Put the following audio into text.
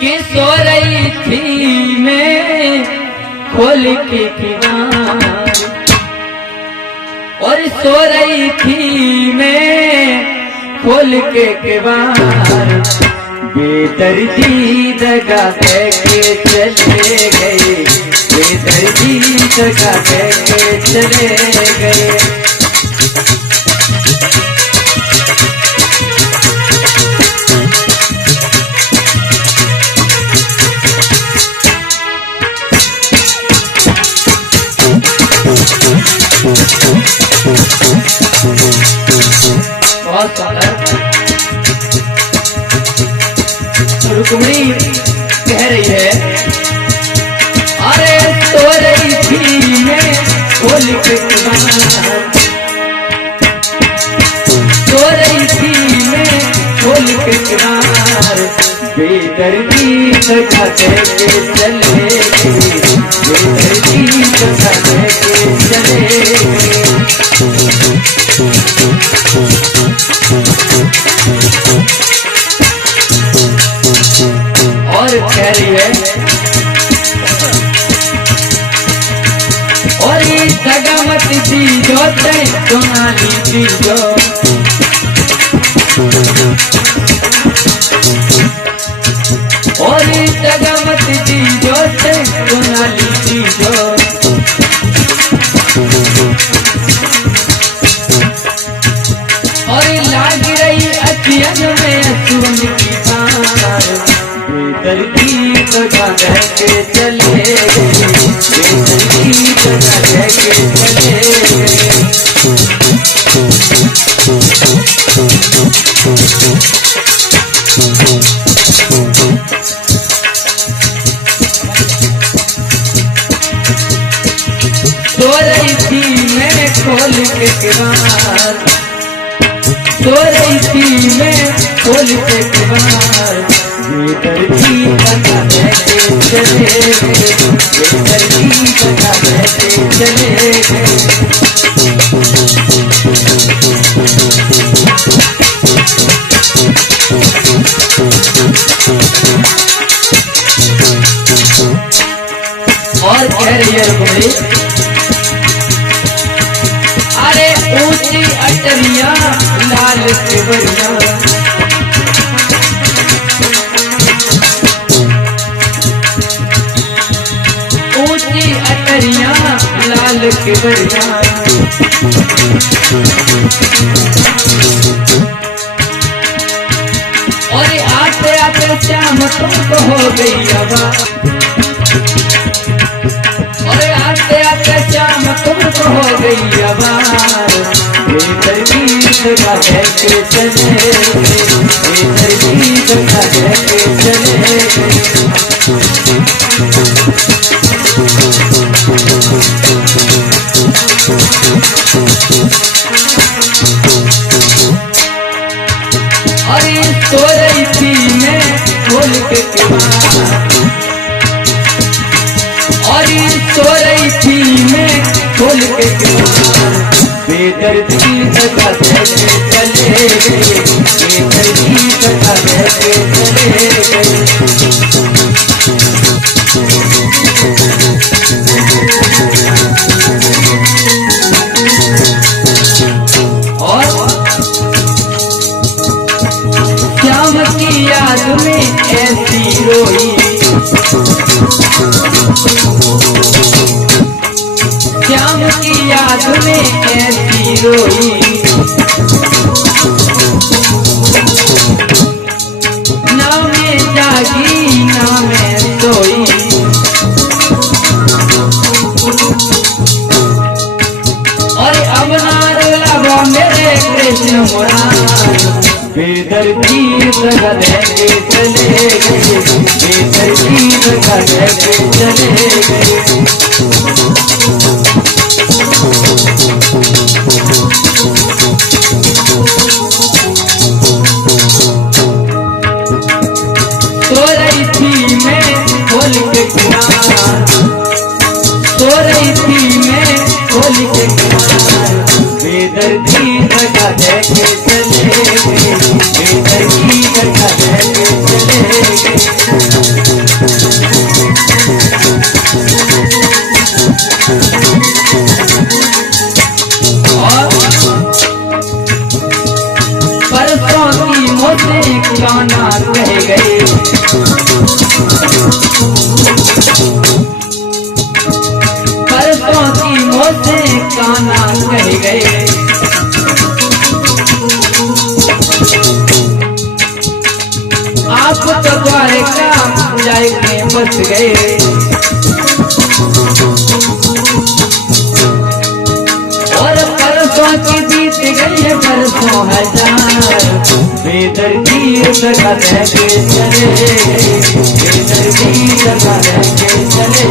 कि सो रही थी मैं खोल के किनार, और सो रही थी मैं खोल के किनार, बेदर्दी दगा दे के चले गए, बेदर्दी दगा दे के चले गए। बहुत रुक्मिणी कह रही है, अरे सो रही थी मैं खोल के किनार, सो रही थी मैं खोल के किनार, बेदर्दी दगा दे के चले गए, बेदर्दी दगा दे के चले गए। और कह रही है, और ये दगा मत दीजो ते सोनाली दीजो, और ये दगा मत दीजो ते सोनाली दीजो, और लाग रही अखियन में सुन की बार, बेदर्दी दगा दे के चले गए, बेदर्दी दगा दे के चले गए। सो रही थी मैं खोल के किनार, सो रही थी मैं खोल के किनार, बेदर्दी दगा दे के चले गए, बेदर्दी दगा दे के चले गए। और कह रही है रुक्मिणी, अरे ऊंची अटरिया लाल केवड़िया, ऊंची अटरिया लाल केवड़िया, और आते आते श्याम तुमको हो गई आवाज, और आते आते श्याम तुमको हो गई आवाज, बेदर्दी दगा दे के चले गए, बेदर्दी दगा दे के चले गए। और ये सो रही थी मैं खोल के किनार, और ये सो रही थी मैं खोल के किनार, बेदर्दी दगा दे के चले गए, बेदर्दी दगा दे के चले गए। और श्याम की याद में ऐसी रोई, श्याम की याद में ऐसी रोई, ना मैं जागी ना मैं सोई, और अब ना रोला मेरे कृष्ण मुरारी, बेदर्दी दगा दे के चले गए, बेदर्दी दगा दे के चले गए। सो रही थी मैं खोल के किनार, सो रही थी मैं खोल के किनार, बेदर्दी दगा दे के चले गए, बेदर्दी दगा दे के चले गए। हमारे काम जाएंगे बस गए। और परसों की बीत गई है परसों हजार, बेदर्दी लगा के चले, बेदर्दी लगा के चले।